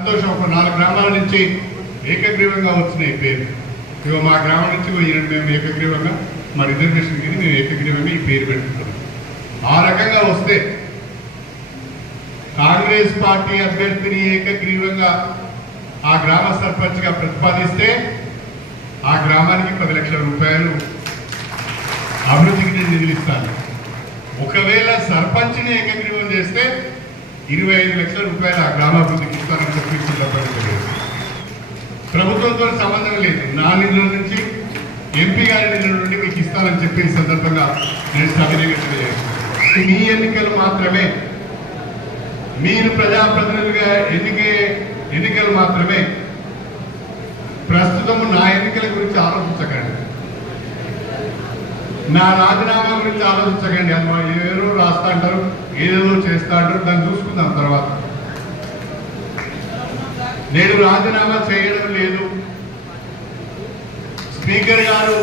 సంతోషం ఒక నాలుగు గ్రామాల నుంచి ఏకగ్రీవంగా వచ్చినాయి పేరు ఇక మా గ్రామం నుంచి మేము ఏకగ్రీవంగా మా రిజర్వేషన్ కింద మేము ఏకగ్రీవంగా ఈ పేరు పెట్టుకున్నాం. ఆ రకంగా వస్తే కాంగ్రెస్ పార్టీ అభ్యర్థిని ఏకగ్రీవంగా ఆ గ్రామ సర్పంచ్గా ప్రతిపాదిస్తే ఆ గ్రామానికి పది లక్షల రూపాయలు అభివృద్ధికి నేను నిధులు ఇస్తాను ఒకవేళ సర్పంచ్ని ఏకగ్రీవం చేస్తే ఇరవై ఐదు లక్షల రూపాయలు ఆ గ్రామాభివృద్ధికి ఇస్తానని చెప్పి ఈ సందర్భంగా తెలియజేస్తున్నాను. ప్రభుత్వంతో సంబంధం లేదు. నా నిధుల నుంచి ఎంపీ గారి నిధుల నుండి మీకు ఇస్తానని చెప్పిన సందర్భంగా నేను సభ్యులు మీ ఎన్నికలు మాత్రమే. మీరు ప్రజాప్రతినిధులుగా ఎన్నికే ఎన్నికలు మాత్రమే. ప్రస్తుతము నా ఎన్నికల గురించి ఆలోచించకండి. నా రాజీనామా గురించి ఆలోచించకండి. అది ఏదో రాస్తా అంటారు ఏదేదో చేస్తా అంటారు దాన్ని చూసుకుందాం తర్వాత. నేను రాజీనామా చేయడం స్పీకర్ గారు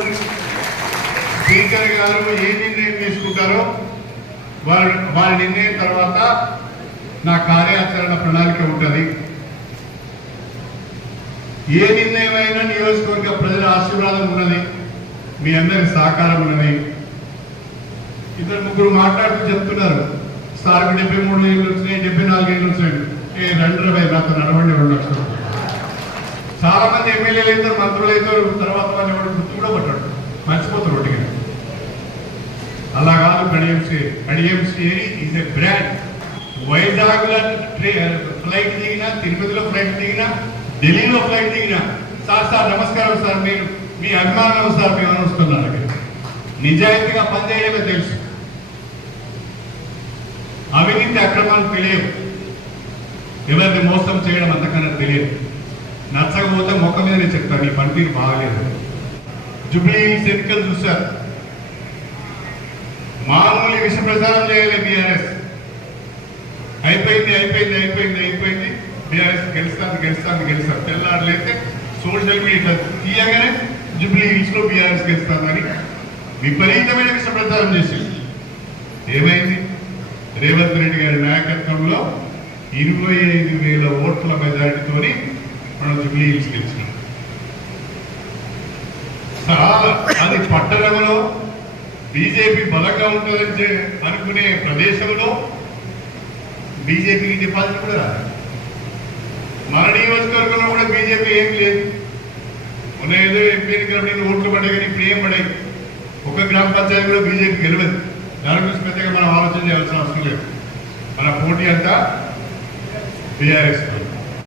స్పీకర్ గారు ఏ నిర్ణయం తీసుకుంటారో వారి వారి నిర్ణయం తర్వాత నా కార్యాచరణ ప్రణాళిక ఉంటుంది. ఏ నిర్ణయం అయినా నియోజకవర్గ ప్రజల ఆశీర్వాదం ఉన్నది మీ అందరి సహకారం ఉన్నది. ఇద్దరు ముగ్గురు మాట్లాడుతూ చెప్తున్నారు. సార్కి డెబ్బై మూడు ఏళ్ళు వచ్చినాయి డెబ్బై నాలుగు ఏళ్ళు వచ్చినాయి. ఏ రెండు రూపాయ నాతో నడవండి రెండు లక్షలు. చాలా మంది ఎమ్మెల్యేలు అవుతారు మంత్రులు అవుతారు తర్వాత వాళ్ళు ఎవరు గుర్తు కూడా పట్టాడు మర్చిపోతారు ఒకటిగా అలా కాదు కడియంసీ కడియంసీ ఈజ్ ఎ బ్రాండ్ వైజాగ్లో ఫ్లైట్ దిగినా తిరుపతిలో ఫ్లైట్ దిగినా ఢిల్లీలో ఫ్లైట్ దిగినా సార్ సార్ నమస్కారం సార్ మీరు మీ అభిమానం సార్ మేము అని వస్తున్నారు ఇక్కడ నిజాయితీగా పనిచేయడమే తెలుసు. అవినీతి అక్రమాలు తెలియవు. ఎవరిని మోసం చేయడం అంతకన్నా తెలియదు. నచ్చకపోతే మొక్క మీదనే చెప్తాను ఈ పనితీరు బాగలేదు. జుబ్లీ ఎన్నికలు చూశారు. మామూలు విష ప్రచారం చేయలేదు బీఆర్ఎస్. అయిపోయింది అయిపోయింది అయిపోయింది అయిపోయింది. బీఆర్ఎస్ గెలుస్తాను గెలుస్తాను గెలుస్తాను తెల్లాడలేతే సోషల్ మీడియా తీయగానే జుబ్లీ హిల్స్లో బీఆర్ఎస్ గెలుస్తానని విపరీతమైన విష ప్రచారం చేసింది. ఏమైంది? రేవంత్ రెడ్డి గారి నాయకత్వంలో ఇరవై ఐదు వేల ఓట్ల మెజారిటీతోని మనం జుబ్లీ హిల్స్ గెలిచినాం చాలా. అది పట్టణంలో బీజేపీ బలంగా ఉంటుందని అనుకునే ప్రదేశంలో బీజేపీకి డిపాజిట్ కూడా రాదు మన నియోజకవర్గంలో కూడా బీజేపీ ఏం లేదు. మొన్న ఏదో ఎంపీ ఎన్నికలు ఎన్ని ఓట్లు పడ్డాయి కానీ ఇప్పుడు ఏం పడాయి ఒక గ్రామ పంచాయతీ కూడా బీజేపీ గెలవదు. దాని గురించి పెద్దగా మనం ఆలోచన చేయాల్సిన అవసరం లేదు. మన పోటీ అంతా బీఆర్ఎస్